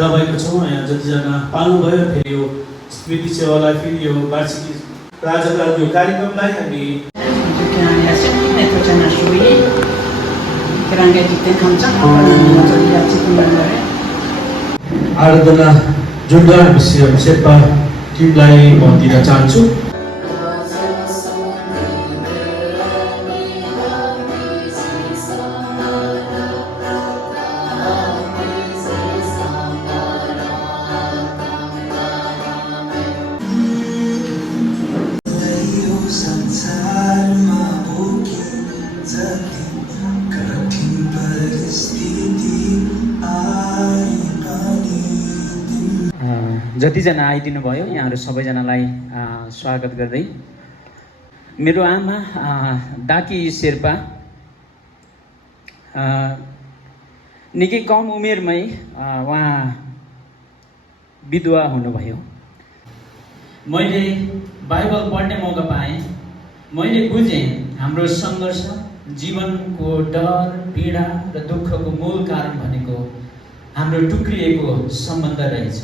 भेला भएको छौँ। यहाँ जतिजना पाल्नुभयो फेरि यो स्मृति सेवालाई फेरि यो वार्षिकी प्रायोजकका यो कार्यक्रमलाई हामी आराधना जुन्गा शेर्पा टिमलाई म दिन चाहन्छु। जतिजना आइदिनु भयो यहाँहरू सबैजनालाई स्वागत गर्दै मेरो आमा डाकी शेर्पा निकै कम उमेरमै उहाँ विधवा हुनुभयो। मैले बाइबल पढ्ने मौका पाएँ। मैले बुझेँ हाम्रो सङ्घर्ष जीवनको डर पीडा र दुःखको मूल कारण भनेको हाम्रो टुक्रिएको सम्बन्ध रहेछ।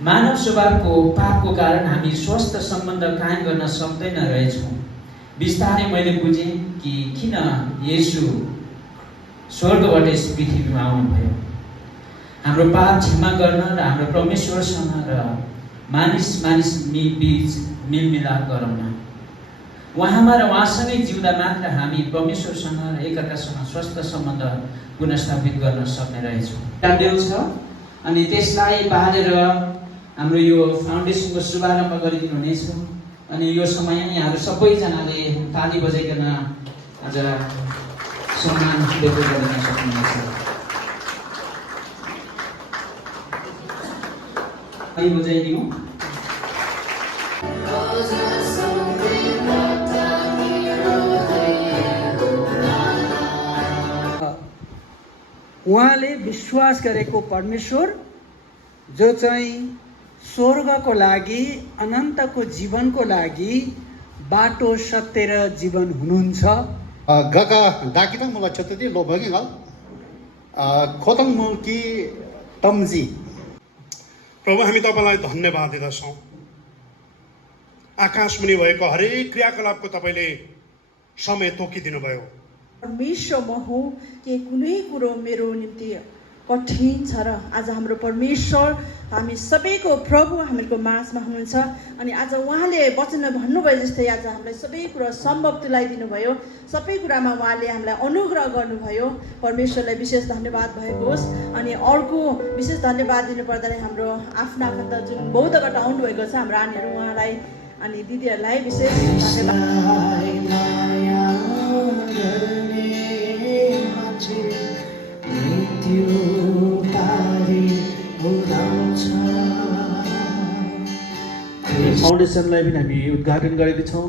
मानव स्वभावको पापको कारण हामी स्वस्थ सम्बन्ध कायम गर्न सक्दैन रहेछौँ। बिस्तारै मैले बुझेँ कि किन येशू स्वर्गबाट यस पृथ्वीमा आउनुभयो, हाम्रो पाप क्षमा गर्न र हाम्रो परमेश्वरसँग र मानिस बीच मेलमिलाप गराउन। उहाँमा र उहाँसँगै जिउँदा मात्र हामी परमेश्वरसँग र एकअर्कासँग स्वस्थ सम्बन्ध पुनर्स्थापित गर्न सक्ने रहेछौँ। डान्डेल छ अनि त्यसलाई बाँधेर हाम्रो यो फाउन्डेसनको शुभारम्भ गरिदिनु हुनेछ। अनि यो समय यहाँहरू सबैजनाले ताली बजाइकन आज सम्मान व्यक्त गर्न सक्नुहुनेछ। ताली बजाइदिउँ। उहाँले विश्वास गरेको परमेश्वर जो चाहिँ स्वर्गको लागि अनन्तको जीवनको लागि बाटो सत्य र जीवन हुनुहुन्छ। गका डाकिता मलाई छत्ती लो भगिङ खोतङ मुल्की तम्जी। प्रभु हामी तपाईँलाई धन्यवाद दिँदछौँ। आकाशमुनि भएको हरेक क्रियाकलापको तपाईँले समय तोकिदिनु भयो। परमेश्वर म हो कि कुनै कुरो मेरो निम्ति कठिन छ र आज हाम्रो परमेश्वर हामी सबैको प्रभु हामीको माझमा हुनुहुन्छ। अनि आज उहाँले वचनमा भन्नुभयो जस्तै आज हामीलाई सबै कुरा सम्भव तुल्याइदिनु भयो। सबै कुरामा उहाँले हामीलाई अनुग्रह गर्नुभयो। परमेश्वरलाई विशेष धन्यवाद भएको होस्। अनि अर्को विशेष धन्यवाद दिनुपर्दाखेरि हाम्रो आफ्ना आफन्त जुन बौद्धबाट आउनुभएको छ हाम्रो आनीहरू उहाँलाई अनि दिदीहरूलाई विशेष धन्यवाद। फाउन्डेसनलाई पनि हामी उद्घाटन गरेका छौँ,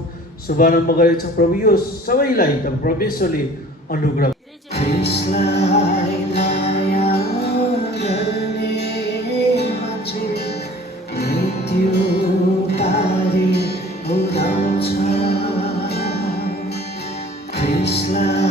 शुभारम्भ गरेका छौँ। प्रभु यो सबैलाई त परमेश्वरले अनुग्रह Islam